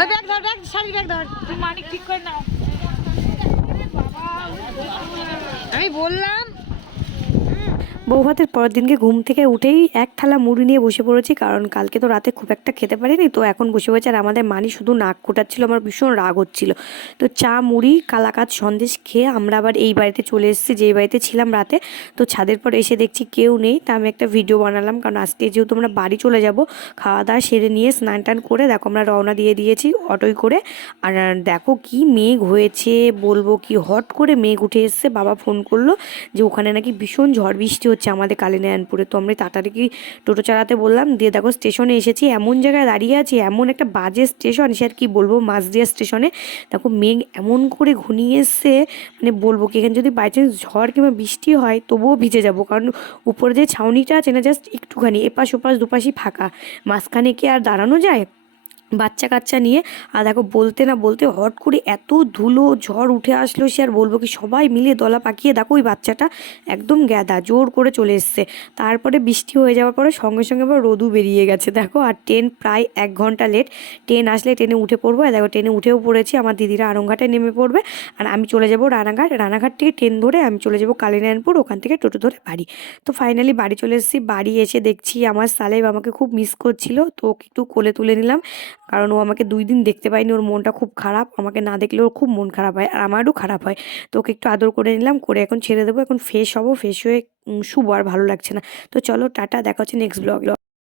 ওই ব্যাগ ধর bag sari bag ধর। তুই মানিক ঠিক করে নাও। আমি বললাম বৌভাতের পরের দিনকে ঘুম থেকে উঠেই এক থালা মুড়ি নিয়ে বসে পড়েছি, কারণ কালকে তো রাতে খুব একটা খেতে পারিনি, তো এখন বসে বসে আর আমাদের মানি শুধু নাক কোটাচ্ছিল, আমার ভীষণ রাগ হচ্ছিল। তো চা, মুড়ি কালাকাত সন্দেশ খেয়ে আমরা আবার এই বাড়িতে চলে এসেছি যেই বাড়িতে ছিলাম রাতে। তো ছাদের পর এসে দেখছি কেউ নেই, তা আমি একটা ভিডিও বানালাম, কারণ আজকে যেহেতু আমরা বাড়ি চলে যাব খাওয়া দাওয়া সেরে নিয়ে স্নান টান করে দেখো আমরা রওনা দিয়ে দিয়েছি অটোই করে। আর দেখো কি মেঘ হয়েছে, বলব কি হট করে মেঘ উঠে এসছে, বাবা ফোন করল যে ওখানে নাকি ভীষণ ঝড় বৃষ্টি হচ্ছে। আমাদের কালিনারায়ণপুরে তো আমরা তাড়াতাড়ি কি টোটো চালাতে বললাম? দিয়ে দেখো, স্টেশনে এসেছি, এমন জায়গায় দাঁড়িয়ে আছি, এমন একটা বাজে স্টেশন, সে আর কি বলব, মাঝদিয়া স্টেশনে। দেখো, মেঘ এমন করে ঘনিয়ে এসছে মানে বলব কি, এখানে যদি বাই চান্স ঝড় কিংবা বৃষ্টি হয়, তবুও ভিজে যাব। কারণ উপরে যে ছাউনিটা আছে না জাস্ট একটুখানি, এপাশ ওপাশ দুপাশই ফাঁকা। মাঝখানে কি আর দাঁড়ানো যায়? বাচ্চা কাচ্চা নিয়ে, আর দেখো বলতে না বলতে হট করে এত ধুলো, ঝড় উঠে আসলো সে আর বলব কি, সবাই মিলে দলা পাকিয়ে দেখো ওই বাচ্চাটা একদম গ্যাদা, জোর করে চলে এসছে। তারপরে বৃষ্টি হয়ে যাওয়ার পরে সঙ্গে সঙ্গে আবার রোদু বেরিয়ে গেছে, দেখো। আর ট্রেন প্রায় এক ঘণ্টা লেট ট্রেন আসলে ট্রেনে উঠে পড়ব, আর দেখো ট্রেনে উঠেও পড়েছি, আমার দিদিরা আরংঘাটে নেমে পড়বে। আর আমি চলে যাব রানাঘাট রানাঘাট থেকে ট্রেন ধরে আমি চলে যাব কালিনারায়ণপুর, ওখান থেকে টোটো ধরে বাড়ি। তো ফাইনালি বাড়ি চলে এসেছি, বাড়ি এসে দেখছি আমার সালেব আমাকে খুব মিস করছিল, তো ওকে একটু কোলে তুলে নিলাম। কারণ ও আমাকে দুই দিন দেখতে পায়নি, ওর মনটা খুব খারাপ। আমাকে না দেখলে ওর খুব মন খারাপ হয় আর আমারও খারাপ হয়। তো ওকে একটু আদর করে নিলাম, করে এখন ছেড়ে দেবো। এখন ফ্রেশ হব ফ্রেশ হয়ে শুভ আর ভালো লাগছে না। তো চলো, টাটা, দেখা হচ্ছে নেক্সট ব্লগ